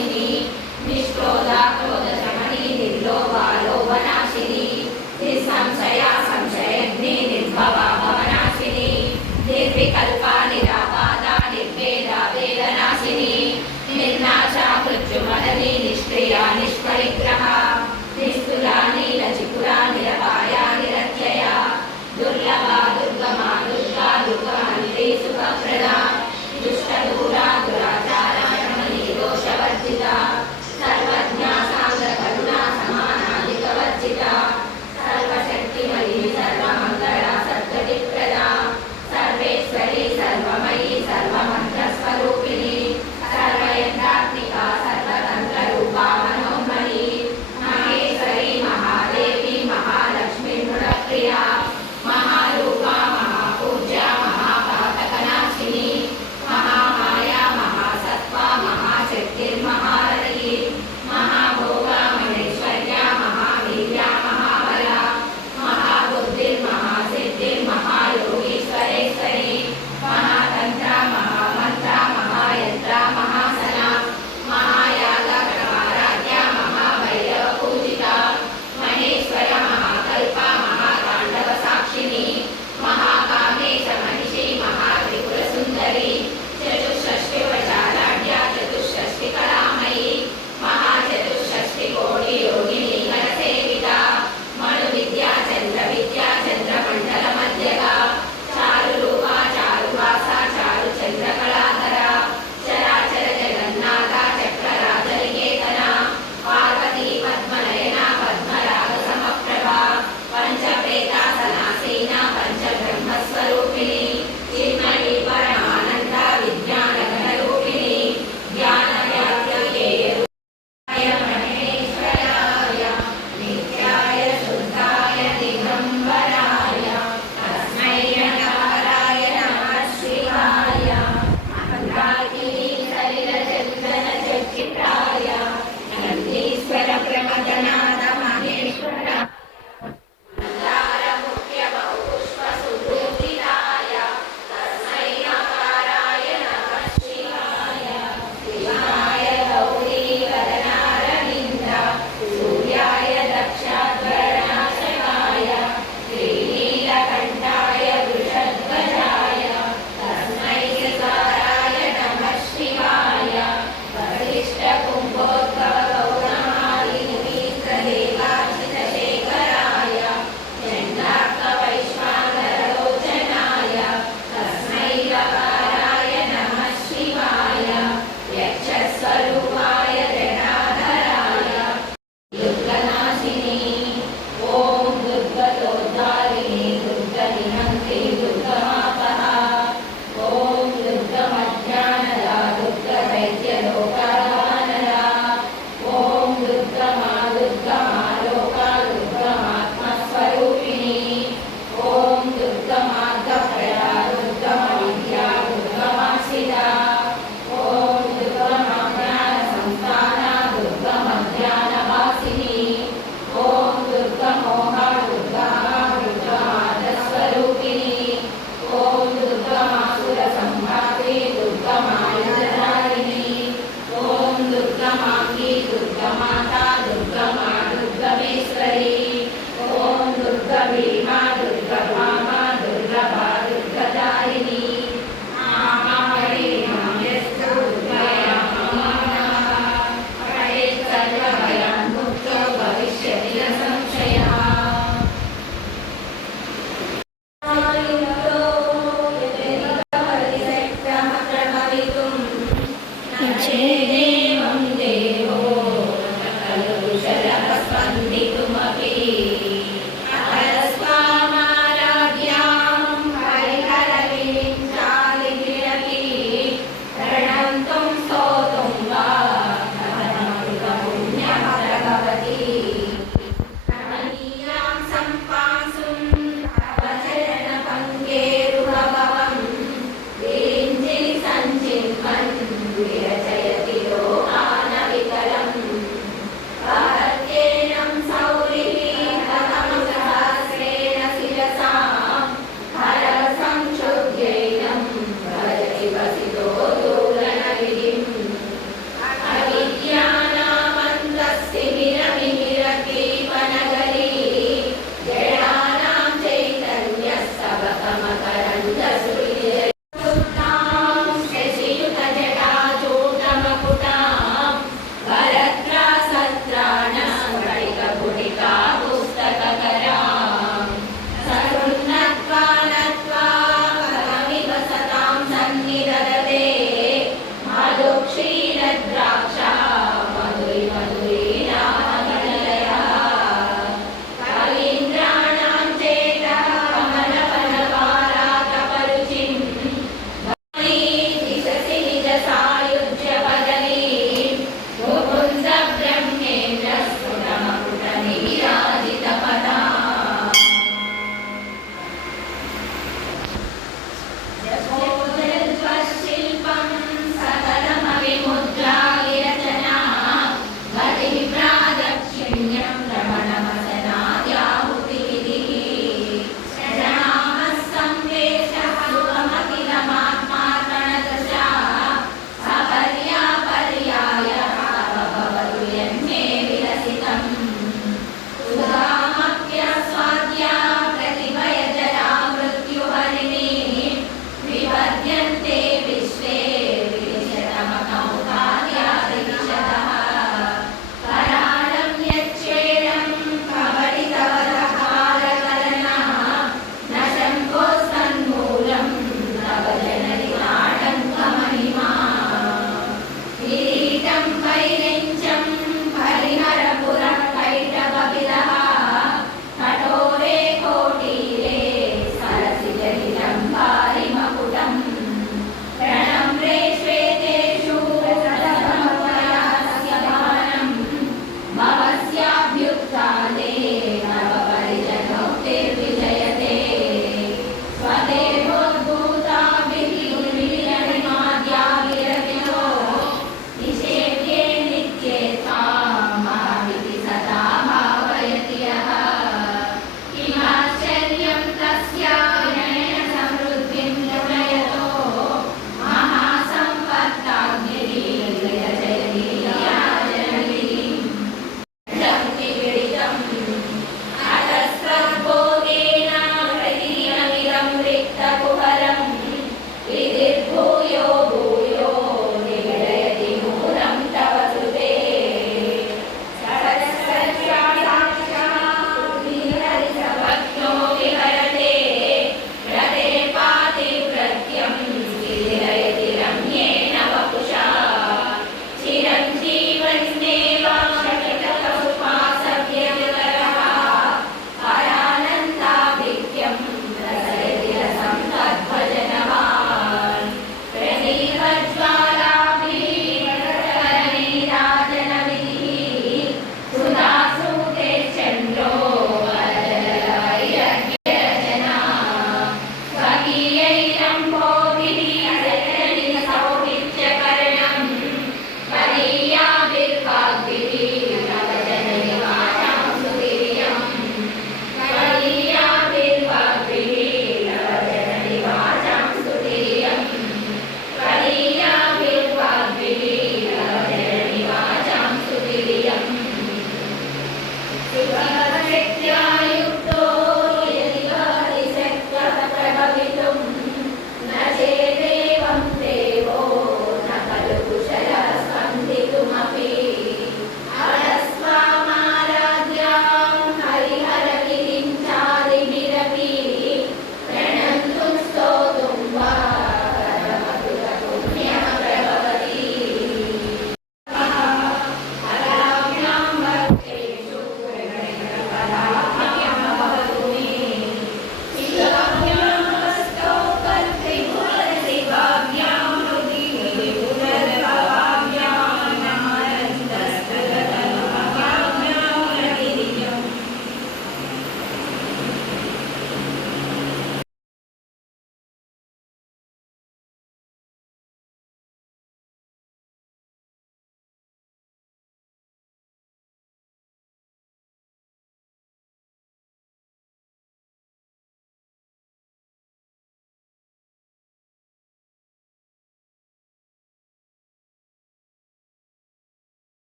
नाशिनी निष्क्रोधा क्रोधशमनी निर्लोभालोभनाशिनी निसंशया संशयग्नि निर्भवा भवनाशिनी निर्विकल्पा निराबाधा निर्वेदा वेदनाशिनी निर्नाशा मृत्युमदनी निष्क्रिया निष्परिग्रहा निस्तुला नीलचिपुरा निरपाया निरत्यया दुर्लभा दुर्गमा दुर्गा दुर्गमन्त्री सुखप्रदा दुष्टदूरा दुराचारा शमनी दोषवर्जिता सर्वज्ञा सान्द्रकरुणा समानाधिकवर्जिता सर्वशक्तिमयी सर्वमङ्गला सद्गतिप्रदा सर्वेश्वरी सर्वमयी सर्वमन्त्रस्वरूपिणी सर्वयज्ञात्मिका सर्वतन्त्ररूपा मनोन्मयी महेश्वरी महादेवी महालक्ष्मी गुणप्रिया महारूपा महापूज्या महापातकनाशिनी महामाया महासत्त्वा महाशक्तिर्महारणी महाभोगा महेश्वर्या महावीर्या महाबला महाबुद्धिर्महासिद्धिर्महायोगीश्वरेश्वरी महातन्त्रा महामन्त्रा महायन्त्रा महासना महायागा प्रमाराध्या महाभैरवपूजिता महेश्वर महाकल्पा महाताण्डवसाक्षिणी महाकामेश मनिषी महात्रिपुरसुन्दरी चतुष्षष्टिवचाराढ्या चतुष्षष्टिकलामयी महाचतुष्षष्टिकोटियोगिनी गणसेविता मनुविद्या चन्द्रविद्या चन्द्रमण्डलमध्यगा चारुरूपा चारुवासा चारुचन्द्रकलाधरा चराचर जगन्नाथा चक्रराजनिकेतना पार्वती पद्मनयना पद्मरागसमप्रभा पञ्चप्रेतासनासीना पञ्चब्रह्मस्वरूपिणी चिन्मयी परमानन्दा विज्ञानघनरूपिणी ज्ञानव्याप्तये महेश्वराय नित्याय शुद्धाय दिगम्बराय तस्मै नकाराय नमः शिवाय अहङ्कारिणी सलिलचन्दनचर्चिताय नन्दीश्वर प्रमदनाथ महेश्वर मन्दारमुख्यबहुपुष्पसुपूजिताय तस्मै नकाराय नमः शिवाय शिवाय गौरीवदनारविन्द सूर्याय दक्षाध्वरनाशकाय श्रीनीलकण्ठाय वृषध्वजाय तस्मै शिवाय नमः शिवाय वसिष्ठकुम्भोद्भवगौरमालिनीन्द्रदेवार्चितशेखराय चण्डार्कवैश्वानरलोचनाय तस्मै नकाराय नमः शिवाय यक्षस्वरूपाय जनाधराय दुर्गनाशिनी ॐ दुर्गतोद्धारिणी दुर्गनिहन्त्री दुर्गमापहा ॐ दुर्गमज्ञानदा दुर्गदैत्यलोकादानदा ॐ दुर्गमा दुर्गमा लोका दुर्गमात्मस्वरूपिणी ॐ दुर्गमार्गप्रदा दुर्गमविद्या दुर्गमाश्रिता ॐ दुर्गमज्ञानसंस्थाना दुर्गमज्ञानवासिनी ॐ दुर्गमोहा दुर्गमा दुर्गमादस्वरूपिणी ॐ दुर्गमासुरसंहात्री दुर्गमायुधधारिणी ॐ दुर्गमाङ्गी दुर्गमाता दुर्गमा दुर्गमेश्वरी ॐ दुर्गभीमा दुर्गभामा दुर्लभा दुर्गदायिनी महामयी मायस्तु दुर्गया ममानः पठेत् सर्वभयान् मुक्तो भविष्यति न संशयः चेदेवं देवो खलु कुशलः स्पन्दितुमपि अतस्त्वामाराध्यां हरिहरविरिञ्चालिभिरपि प्रणन्तुं स्तोतुं वा कथमकृतपुण्यः प्रभवति रमणीयां सम्पासुं तव चरणपङ्केरुभवम् विरिञ्चिनि सञ्चिन्वन् विरचयति वैरं